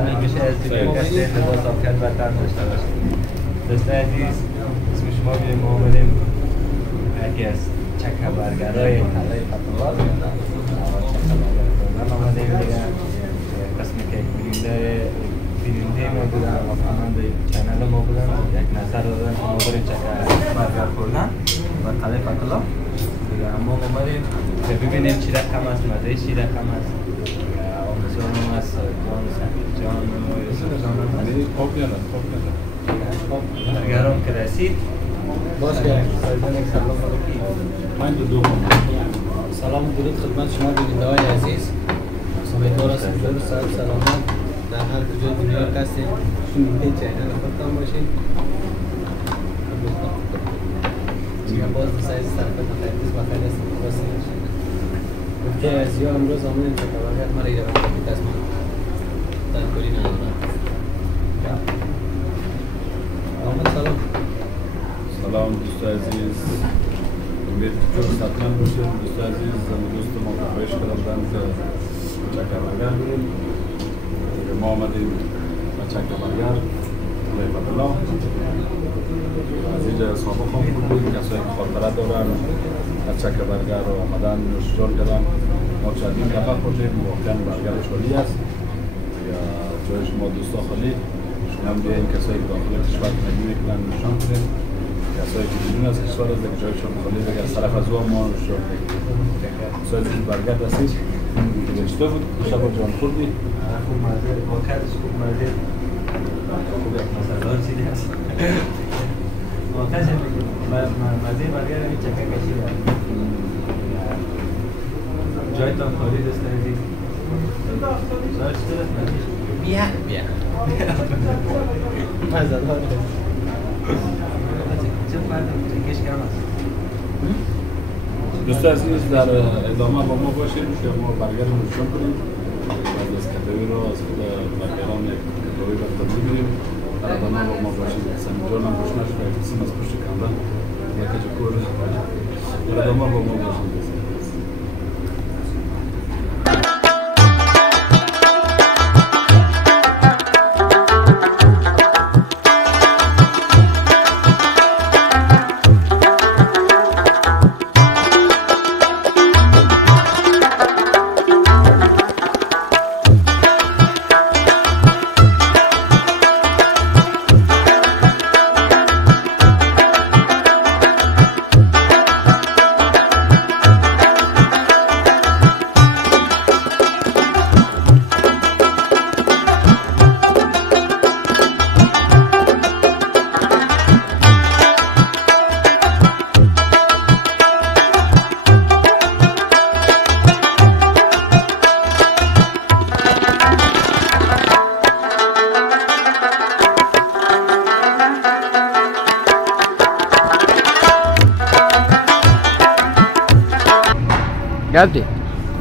میشه از دیگه کسی لباس آفکت وطن داشته باشید. دوستان عزیز، اسم شما بیاییم ما آمدیم یکی از چکه برگرهای حلای فتوات چکه برگر آمدیم دیگه قسمی که بیننده ما بودن و خواننده چنل ما بودن یک نظر دادن که ما بریم چکه برگر خوردن و قلعه فتوات دیگه ما آمدیم که ببینیم چی رقم است، مزه چی رقم است آموزان هم است، جان جان برگرام که رسید باش که سایدان یک سلام علیکی من دو سلام و درود خدمت شما بیننده های عزیز. امیدوار هستم که صاحب سلامت در هر کجای دنیا هستید این چینل خودتان باشید. باز سایز طرف مخیلیز بخیر هستم باسید گفته ازیا امروز آمدیم که باید ما را ایره بکنید از من در کلی ندارم. آمد سلام. سلام دوست عزیز، امید جور سطمن باشید. دوست عزیز دوست ما بخواهش کردم که چکه برگر بریم. ما آمدیم به چکه برگر قلعه فتوات. از اینجا صحبه خواه بودیم کسایی که خاطره دارن از چکه برگر آمدن نوشجان کردن. ما چندین دفعه خوردیم، واقعا برگر شالی است یا جای شما دوستا خالی. شما هم بیاین کسایی که داخل کشور زندگی میکنن نشان کنید، کسایی که بیرون از کشور از دیگه جایشان خالی دیگه از طرف از ما نشان کنید. کسایی که برگر رسید چطور بود؟ شب جان خوردی؟ خوب مزه، واقعا خوب مزه خوب یک مزه‌دار چیزی هست واقعا مزه برگر همین چکه کشیده جایتان خالی دست عزیز سایت چطور است مزهش؟ بیا مزه‌دار چه فرد چکش کم است؟ دوست عزیز در ادامه با ما باشید که ما برگر رو نشان کنیم. بعد از کتابی رو از خود برگران یک کتابی برتر میگیریم. در ادامه با ما باشید. سمی جان هم روشنه شده یک قسم از پشت کامرا یک جکور در ادامه با ما باشید.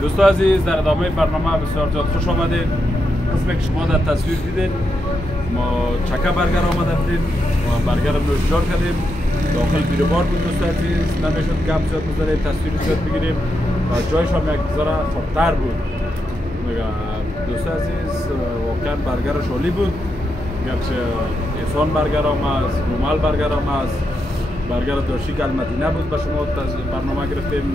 دوستان عزیز در ادامه برنامه بسیار زیاد خوش آمدید. قسمی که شما در تصویر دیدید ما چکه برگر آمده بودیم و برگر رو نوشجان کردیم. داخل بیروبار بود دوست عزیز، نمیشد گپ زیاد بزنیم، تصویر زیاد بگیریم و جایش هم یک ذره خوبتر بود. دوست عزیز واقعا برگر شالی بود، گرچه احسان برگر هم است، رومال برگر هم است. برگر داشتی که البته نبود به شما برنامه گرفتیم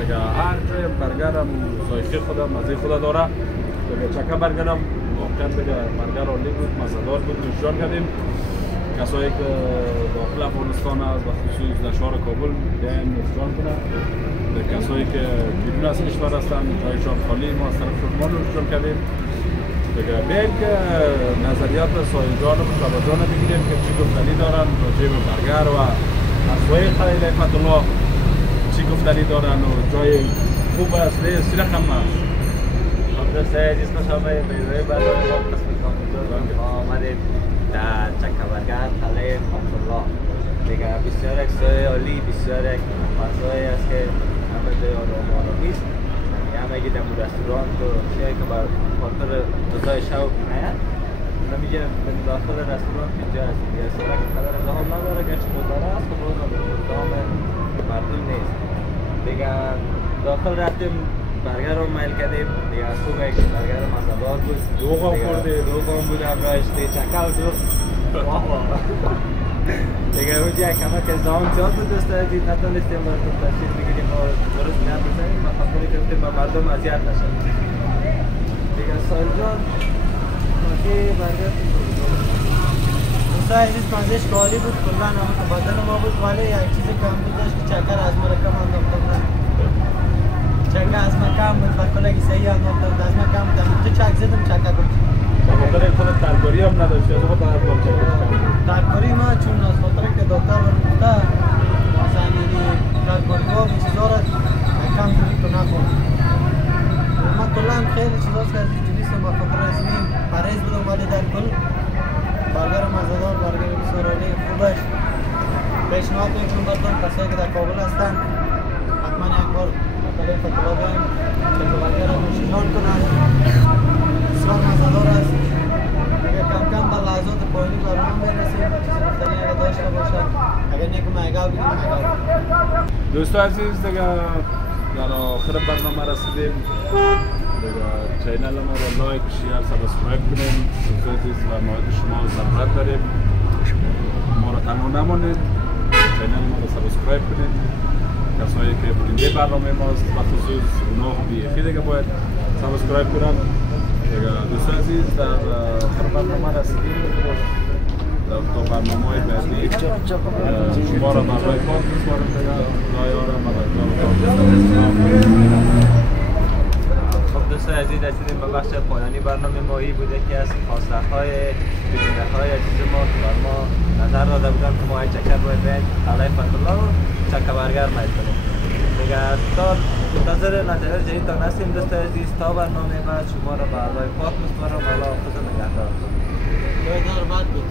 دیگه. هر جای برگر هم ذائقه خودم مزه خود داره دیگه. چکه برگر هم واقعا دیگه برگر عالی بود، مزه‌دار بود، نوشجان کردیم. کسایی که داخل افغانستان است و خصوص در شهر کابل بیاین نوشجان کنند. کسایی که بیرون از کشور هستند جایشان خالی، ما از طرف شما نوشجان کردیم دیگه. بیاین که نظریات سایل جان و مصطفی جان بگیریم که چی گفتنی دارن راجع به برگر و اصوای قلعه فتوات چی گفتنی دارن و جای خوب است سی رقم است. دوست عزیز خوش آمدید به روی برنامه ما قسم کامپیوتر که ما آمدیم در چکه برگر قلعه فتوات دیگه. بسیار یک سوی عالی، بسیار یک مزه‌ای است که همه جای آرامی است. همه گی در رستوران و چیزی که بر خاطر غذای شوق می‌آید نمی‌گه داخل رستوران اینجا است. دیگه سرک قدر زحمت نداره، گرچه مداره است و باز مردم نیست دیگه. داخل رفتیم برگر رو میل کردیم دیگه خوبه که برگر مزه‌دار بود دوغ هم خوردیم. دوغ هم بود همراهش دیگه چکه و دوغ واه واه دیگه اونجا کما که زمان زیاد بود دوست عزیز نتونستیم براتون تشریف بگیریم و درست میاد بزنیم و خاطر گرفتیم با مردم اذیت نشن دیگه سایل جان ماکی برگر دوستا عزیز مزهش عالی بود کلا همه که بدن ما بود ولی یک چیزی کم بود داشت که چکر از ما کم انداختم نه چکر از ما کم بود و کلا که صحیح انداختم از ما کم بود تو چک زدم چکر بود خاطر خود ترکاری هم نداشت از خود ترکار چکش کم ترکاری ما چون از خاطر که دکتر برمونده مثلا یعنی ترکاری ها به چیزا را کم کنید تو نخور ما کلا خیلی چیزاست که از اینجوری سم به خاطر از این پرهیز بودم ولی در کل برگر مزه‌دار برگر بسیار عالی خوبش پیشنهاد میکنم براتون کسایی که در کابل هستن حتما یک بار مطالعه فتولا بیاین که برگر رو نوشیجان کنن بسیار مزه‌دار است اگر کم کم به لحظات پایانی برنامه میرسیم چیزی گفتنی اگر داشته باشد اگر نیکو میگاو بگیم میگاو دوستو عزیز دیگه در آخر برنامه رسیدیم دیگه چینل ما رو لایک شیر سابسکرایب کنیم دوستو عزیز و مورد شما ضرورت داریم ما رو تنها نمانید چینل ما رو سابسکرایب کنید کسایی که بیننده برنامه ماست و خصوص اونا بیخی دیگه باید سابسکرایب کنن دیگه دوستو عزیز در آخر برنامه رسیدیم تا برنامه های بعدی شما را برای پاک می‌سپارم دیگه خدایا را خب دوستان عزیز رسیدیم به بخش پایانی برنامه ما این بوده که از خواسته‌های بیننده‌های عزیز ما که بر ما نظر داده بودن که ما های چکر باید بریم علی فتولا و چکه برگر میل کنیم دیگه تا منتظر نظر جدیدتان هستیم دوستان عزیز تا برنامه بعد شما را به الله پاک می‌سپارم الله حافظ و نگهدار بعد بود